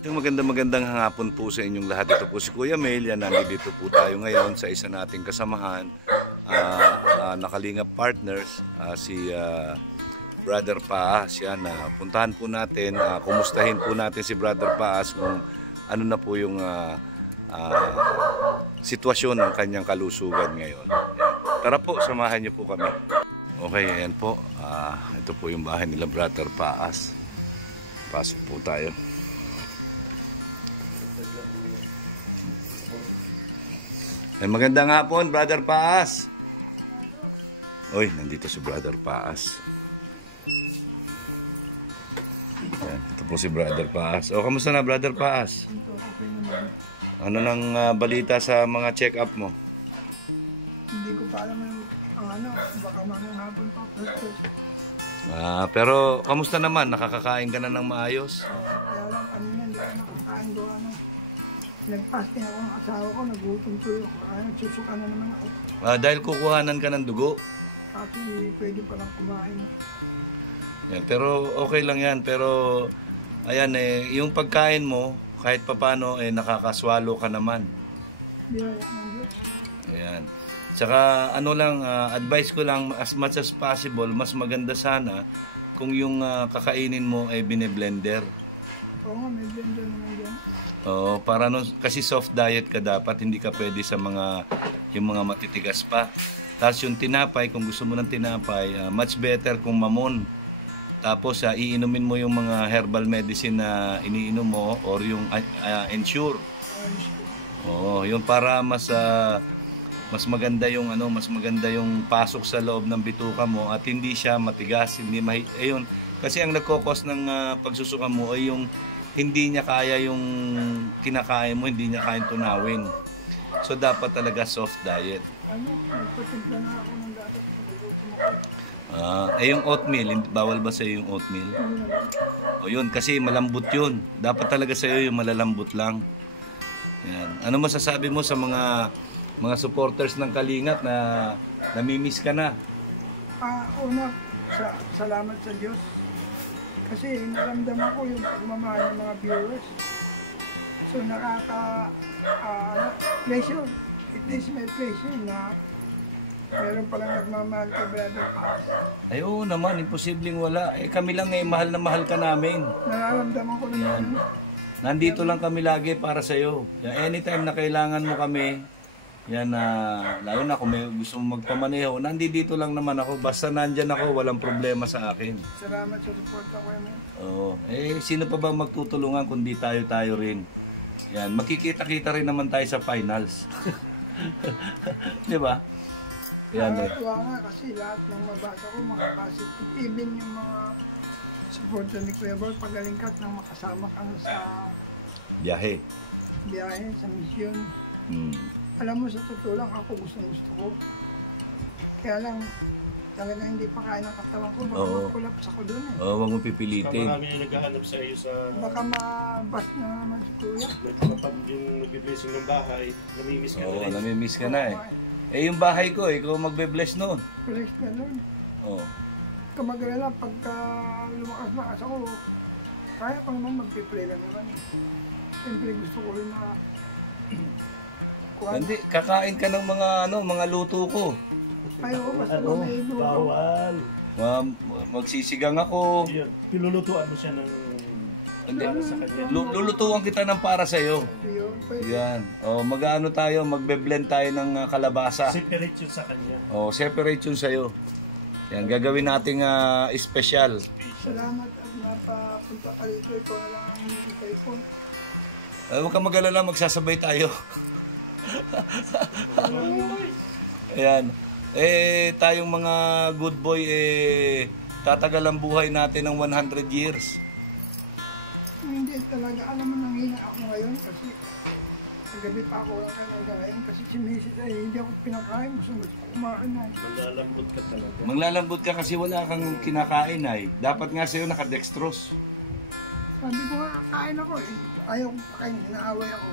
Magandang hapon po sa inyong lahat. Ito po si Kuya Mel. Yan, nandito po tayo ngayon sa isa nating kasamahan, nakalingap partners, si Brother Paas. Yan, puntahan po natin, kumustahin po natin si Brother Paas kung ano na po yung sitwasyon ng kanyang kalusugan ngayon. Yan. Tara po, samahan niyo po kami. Okay, ayan po. Ito po yung bahay nila Brother Paas. Pasok po tayo. Magandang hapon, Brother Paas. Uy, nandito si Brother Paas. Yan, ito po si Brother Paas. O, kamusta na, Brother Paas? Ano nang balita sa mga check-up mo? Hindi ko pa alam ang ano, baka manang hapon pa. Pero, kamusta naman? Nakakakain ka na ng maayos? Kaya lang kanina, hindi ako nakakain doon. Nag-fasting ako ng asawa ko, nagutom tuyo. Kaya nagsusuka na naman ako. Dahil kukuhanan ka ng dugo? Kasi pwede palang kumain. Yan, pero okay lang yan. Pero, ayan yung pagkain mo, kahit papano, nakakaswalo ka naman. Biyaya ng Diyos. Ayan. Tsaka, ano lang, advice ko lang, as much as possible, mas maganda sana kung yung kakainin mo ay bine-blender. Oo nga, may blender naman dyan. Oo, para kasi soft diet ka dapat, hindi ka pwede sa yung mga matitigas pa. Tapos yung tinapay, kung gusto mo ng tinapay, much better kung mamon. Tapos iinumin mo yung mga herbal medicine na iniinom mo or yung Ensure. Oo, yung para mas maganda yung mas maganda yung pasok sa loob ng bituka mo at hindi siya matigas, hindi ayun. Kasi ang nagkokos ng pagsusuka mo ay yung hindi niya kaya yung kinakain mo, hindi niya kaya tunawin. So, dapat talaga soft diet. Nagpatimpla na ako ng dapat. Yung oatmeal, bawal ba sa'yo yung oatmeal? O yun, kasi malambot yun. Dapat talaga sa'yo yung malalambot lang. Yan. Ano masasabi mo sa mga supporters ng Kalingap na namimiss ka na? Una, salamat sa Diyos. Kasi naramdaman ko yung pagmamahal ng mga viewers. So pleasure. It is my pleasure na meron palang nagmamahal kay Brother Paas. Ay oo naman, imposibleng wala. Kami lang mahal na mahal ka namin. Nararamdaman ko naman. Nandito lang kami lagi para sa'yo. Anytime na kailangan mo kami, yan lalo na kung may gusto mong magpamaneho, nandito lang naman ako. Basta nandyan ako, walang problema sa akin. Salamat sa support ako. Oo. Sino pa ba magtutulungan kundi tayo rin? Yan, makikita-kita rin naman tayo sa finals. Di ba? Yan Nakakatuwa nga kasi lahat ng mabasa ko, mga positive. Even yung mga supporter ni Kuya Bal, pagaling ka nang makasama ka sa biyahe, sa misyon. Alam mo, sa totoo lang, ako gusto ko. Kaya lang, talaga hindi pa kaya ng katawan ko. Baka mag-collapse ako doon huwag mo pipilitin. Marami na naghahanap sa iyo sa... Baka mabas na naman si Kuya. Kapag yung nagbe-blessing ng bahay, namimiss ka na rin. Namimiss ka na yung bahay ko, ikaw magbe-bless noon. Bless ka doon. Kamagalala, pagka lumakas ako, kaya ko naman magpipray lang naman. Siyempre gusto ko rin na... Hindi, kakain ka ng mga luto ko. Ayaw, basta may luto. Bawal. Magsisigang ako. Pilulutuan mo siya ng... Hindi, para sa kanya. lulutuan kita ng para sa'yo. Yan. Mag-ano tayo, magbe-blend tayo ng kalabasa. Separate yun sa kanya. Separate yun sa'yo. Yan, gagawin nating special. Salamat at napapunta ka dito. Ito na lang ang hindi po. Huwag ka mag-alala, magsasabay tayo. Ayan. Tayong mga good boy, tatagal ang buhay natin ng 100 years. Hindi talaga. Alam mo, nanghina ako ngayon kasi kagabi pa ako lang kayo ngayon kasi si Mrs. hindi ako pinakain. Gusto kumain na. Maglalambot ka talaga. Maglalambot ka kasi wala kang kinakain Dapat nga sa'yo nakadextrose. Sabi ko nga, kain ako Ayaw ko pakain, inaaway ako.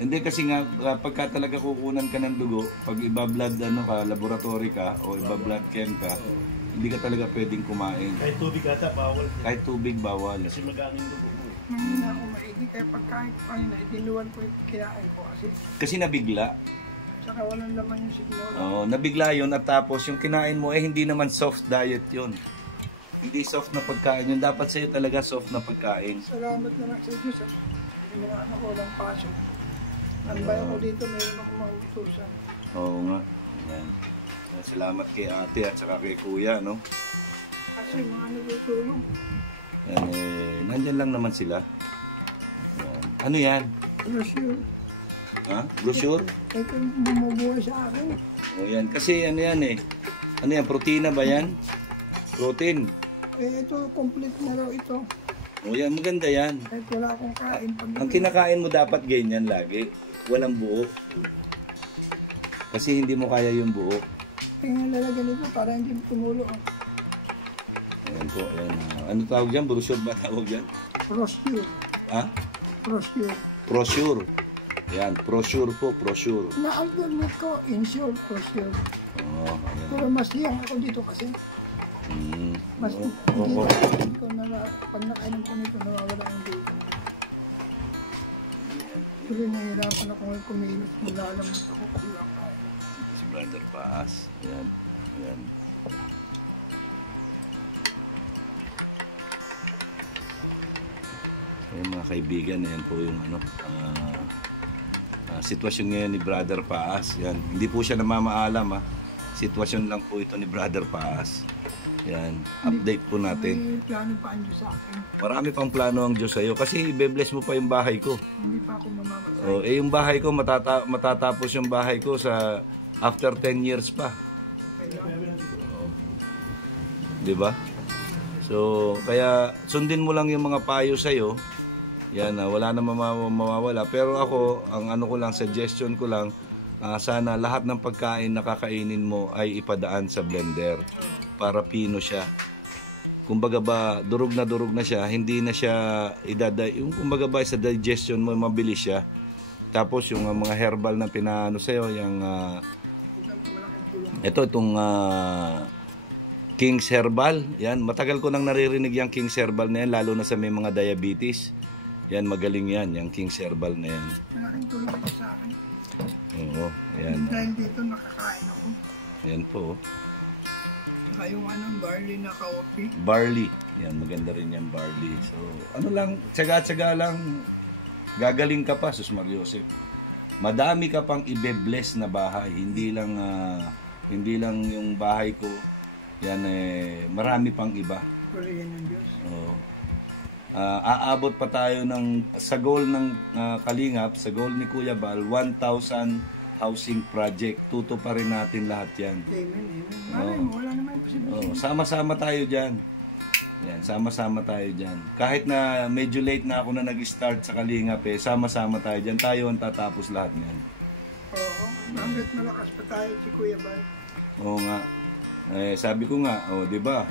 Hindi kasi nga pagka talaga kukunan ka ng dugo, pag iba-blood laboratory ka o iba-blood chem ka, hindi ka talaga pwedeng kumain. Kahit tubig ata, bawal. Kahit tubig, bawal. Kasi mag-aangin dugo mo. Nang hindi na ako maigi, kaya pagkain ko kanina, dinuwan ko yung kinain ko Kasi nabigla. Tsaka walang laman yung siguro. Oo, nabigla yun at tapos yung kinain mo hindi naman soft diet yun. Hindi soft na pagkain yun. Dapat sa'yo talaga soft na pagkain. Salamat na lang sa Diyos. Yung mga anak ko lang pasok. Ang bayan ko dito, mayroon ako mautusan. Oo nga. Yan. Salamat kay ate at saka kay kuya, no? Kasi mga nagtutulong. Yan, nandyan lang naman sila. Yan. Ano yan? Brochure. Ha? Brochure? Ito yung bumubuhay sa akin. O yan. Kasi ano yan Ano yan? Protina ba yan? Protein. Ito, complete na raw ito. O yan, maganda yan. Kahit wala akong kain. Ang kinakain mo dapat ganyan lagi. Walang buo. Kasi hindi mo kaya yung buo. Tingnan lalagyan ito para hindi tumulo. Ayan po, ayan. Ano tawag dyan? Brochure ba tawag dyan? Brochure. Ha? Brochure. Brochure. Yan, brochure po, brochure. Na-alternate ko, insure, brochure. Oo, ayan. Pero mas hiyang ako dito kasi. Mas hindi ko na, pag nakainom ko nito, nawawala yung dito. Kasi nahihirapan ako ngayon kumilos, nalalamot ako kasi lang kain. Si Brother Paas. Ayan, ayan. Ayan mga kaibigan, ayan po yung sitwasyon ngayon ni Brother Paas. Yan. Hindi po siya namamaalam. Sitwasyon lang po ito ni Brother Paas. Yan. Update po natin. May plano pa ang Diyos sa akin. Marami pang plano ang Diyos sa'yo. Kasi i-bless mo pa yung bahay ko. Hindi pa ako mamamatay. Oh, yung bahay ko, matatapos yung bahay ko sa after 10 years pa. Oh. Diba? So, kaya sundin mo lang yung mga payo sa'yo. Yan, wala na mawawala. Pero ako, ang ano ko lang, suggestion ko lang, sana lahat ng pagkain na kakainin mo ay ipadaan sa blender para pino siya. Kumbaga ba, durog na siya, hindi na siya yung kumbaga ba sa digestion mo, mabilis siya. Tapos yung mga herbal na pinaano sa'yo, yung itong King's Herbal. Yan, matagal ko nang naririnig yung King's Herbal na yan, lalo na sa may mga diabetes. Yan, magaling yan, yung King's Herbal na yan. Malaking tulong ito sa akin. Oo, yan. Dahil dito nakakain ako. Yan po. Saka yung barley na coffee. Barley. Yan, maganda rin yung barley. So, ano lang, tsaga-tsaga lang, gagaling ka pa, Sus Mariosep. Madami ka pang ibe-bless na bahay. Hindi lang yung bahay ko. Yan, marami pang iba. Purihin ng Diyos. Oo. Aabot pa tayo sa goal ng Kalingap, sa goal ni Kuya Bal, 1,000 housing project. Pa rin natin lahat yan. Amen, amen. Malay mo, wala naman posibilidad. Sama-sama tayo dyan. Yan, sama-sama tayo dyan. Kahit na medyo late na ako na nag-start sa Kalingap, sama-sama tayo dyan. Tayo ang tatapos lahat niyan. Oo, hanggat malakas pa tayo si Kuya Bal. Oo nga. Sabi ko nga, di ba?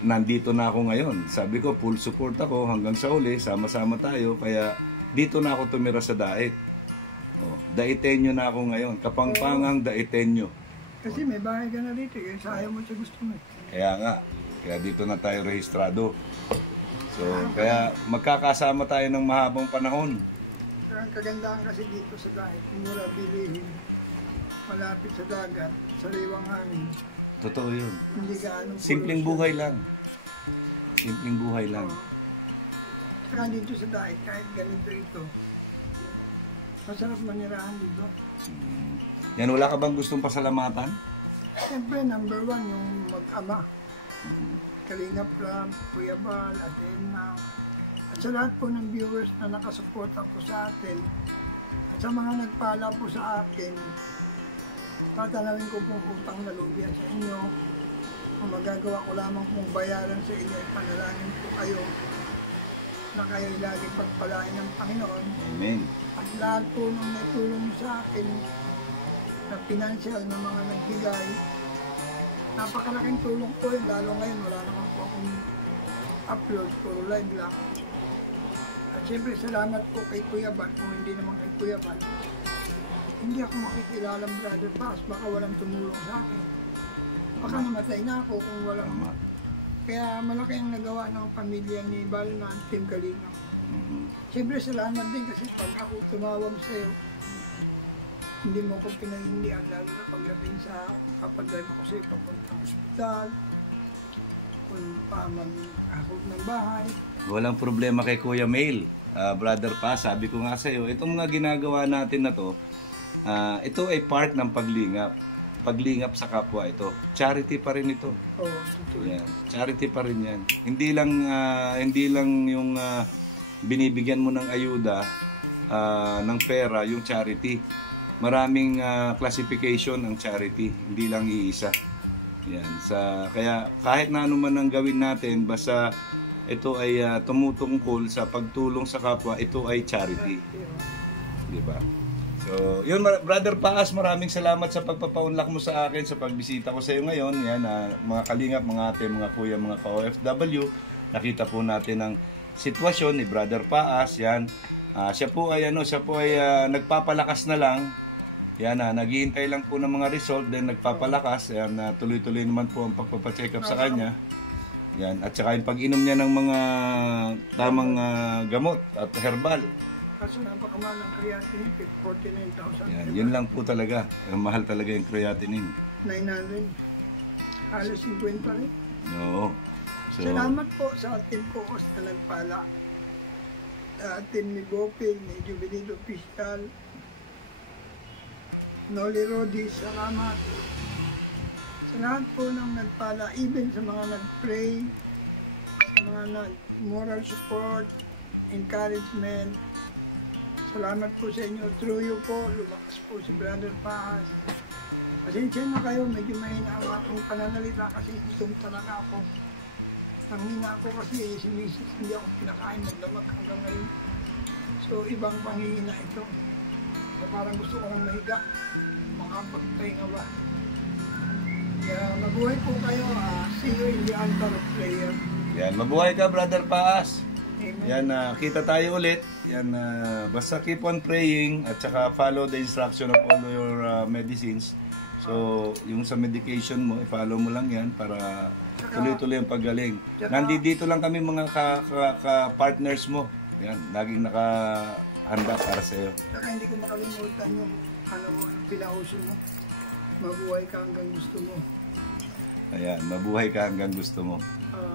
Nandito na ako ngayon. Sabi ko, full support ako hanggang sa uli, sama-sama tayo. Kaya dito na ako tumira sa Daet. Daetenyo na ako ngayon. Kapangpangang Daetenyo. Kasi may bahay ka na dito, kaya sayo mo sa gusto mo. Kaya nga, kaya dito na tayo rehistrado. So, kaya magkakasama tayo ng mahabang panahon. Ang kagandahan kasi dito sa Daet, mura bilihin, malapit sa dagat, sariwang hangin. Totoo yun. Hindi gaano Simpleng buhay lang. Simpleng buhay lang. Saka dito sa Daet, kahit ganito ito, masarap manirahan dito. Yan, wala ka bang gustong pasalamatan? Siyempre, number 1, yung mag-ama. Kalingap Ram, Kuya Bal, Atena, at sa lahat po ng viewers na nakasuporta po sa atin, at sa mga nagpala po sa akin, tatanawin ko pong utang na lubi sa inyo. Kung magagawa ko lamang pong bayaran sa inyo, panalangin po kayo na kayo'y laging pagpalain ng Panginoon. Amen. At lahat po nung natulong sa akin na financial na mga nagbigay, napakalaking tulong po yun. Lalo ngayon, wala naman po akong upload, puro live lang. At siyempre, salamat po kay Kuya Bal. Kung hindi naman kay Kuya Bal, hindi ako makikilala ng Brother Paas. Baka walang tumulong sa akin. Baka namatay na ako kung walang... Kaya malaki ang nagawa ng pamilya ni Bal na Team Kalingap. Siyempre salamat din kasi pag ako tumawag sa'yo, hindi mo ko pinahindihan, lalo na paglabing sa kapag-drive ako sa'yo papuntang ospital, kung pa mag-ahog ng bahay. Walang problema kay Kuya Mail. Brother pa, sabi ko nga sa'yo, itong mga ginagawa natin na to, ito ay part ng paglingap. Paglingap sa kapwa ito. Charity pa rin ito. Oo, totoo. Yan. Charity pa rin yan. Hindi lang yung binibigyan mo ng ayuda ng pera, yung charity. Maraming classification ang charity. Hindi lang iisa. Yan. Kaya kahit na ano man ang gawin natin, basta ito ay tumutungkol sa pagtulong sa kapwa, ito ay charity. Di ba? So, yun, Brother Paas, maraming salamat sa pagpapaunlak mo sa akin sa pagbisita ko sa iyo ngayon. Yan, mga kalingap, mga ate, mga kuya, mga ka-OFW, nakita po natin ang sitwasyon ni Brother Paas. Yan, siya po ay nagpapalakas na lang. Yan, naghihintay lang po ng mga result, then nagpapalakas. Yan, tuloy-tuloy naman po ang pagpapacheck up sa kanya. Yan, at saka yung pag-inom niya ng mga tamang gamot at herbal. Kaso napakamahal ng creatinine, 49,000. Yan, yun lang po talaga. Mahal talaga yung creatinine. 900. Halos 50 rin. Oo. So, Salamat po sa team ko na nagpala. Team ni Bopil, ni Jubilito Fiscal, Noli Rodi, salamat. Sa lahat po ng nagpala, even sa mga nag-pray, sa mga nag-moral support, encouragement. Salamat po sa inyo. Through you po, lumakas po si Brother Paas. Pasensya na kayo, medyo mahina ang akong pananalita kasi gutom talaga ako. Nanghina ako kasi si Mrs. hindi ako pinakain ng damag hanggang ngayon. So ibang panghihina ito. So, parang gusto ko nang mahiga. Makapagpahinga ba? Kaya mabuhay po kayo. See you in the altar of prayer. yan, mabuhay ka, Brother Paas. Amen. Yan, kita tayo ulit. Yan, basta keep on praying at saka follow the instruction of all your medicines. So, yung sa medication mo, i-follow mo lang yan para tuloy-tuloy ang paggaling. Nandito lang kami mga ka-partners mo. Yan, laging nakahanda para sa iyo. Saka hindi ko makalimutan yung yung pinauso mo. Mabuhay ka hanggang gusto mo. Ayan, mabuhay ka hanggang gusto mo.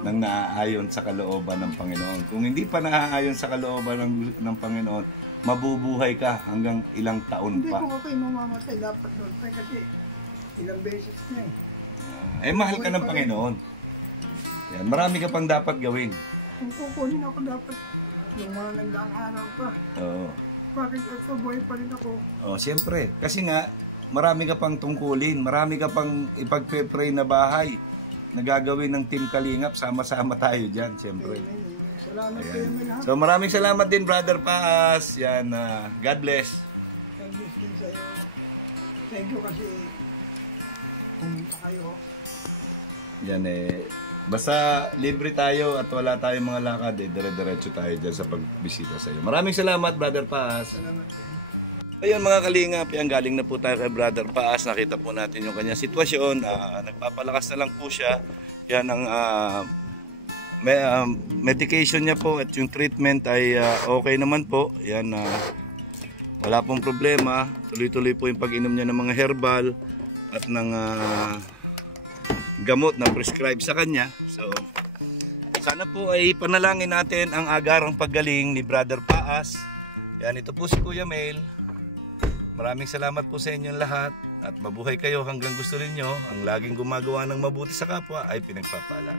Nang naaayon sa kalooban ng Panginoon. Kung hindi pa naaayon sa kalooban ng Panginoon, mabubuhay ka hanggang ilang taon Hindi pa. ko ako'y mamamatay dapat doon. Kasi ilang beses na Mahal ka ng Panginoon. Yan, marami ka pang dapat gawin. Kung kukunin ako dapat nung mga nagdaang araw pa. Oo. Bakit ito, buhay pa rin ako? Oh, siyempre. Kasi nga, marami ka pang tungkulin. Marami ka pang ipag-pray na bahay na gagawin ng Team Kalingap. Sama-sama tayo dyan, siyempre. Amen. Salamat Ayan. kayo may lahat. So maraming salamat din, Brother Paas. Yan, God bless. God bless din sa'yo. Thank you kasi pumunta kayo. Yan basta libre tayo at wala tayong mga lakad dire-diretso tayo dyan sa pagbisita sa iyo. Maraming salamat, Brother Paas. Salamat din. Ayun mga kalingap, yan, galing na po tayo kay Brother Paas. Nakita po natin yung kanyang sitwasyon. Nagpapalakas na lang po siya. Yan ang medication niya po at yung treatment ay okay naman po. Yan, wala pong problema. Tuloy-tuloy po yung pag-inom niya ng mga herbal at ng gamot na prescribe sa kanya. So, sana po ay panalangin natin ang agarang paggaling ni Brother Paas. Yan, ito po si Kuya Mail. Maraming salamat po sa inyong lahat at mabuhay kayo hanggang gusto ninyo. Ang laging gumagawa ng mabuti sa kapwa ay pinagpapala.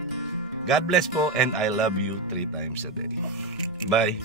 God bless po and I love you 3 times a day. Bye!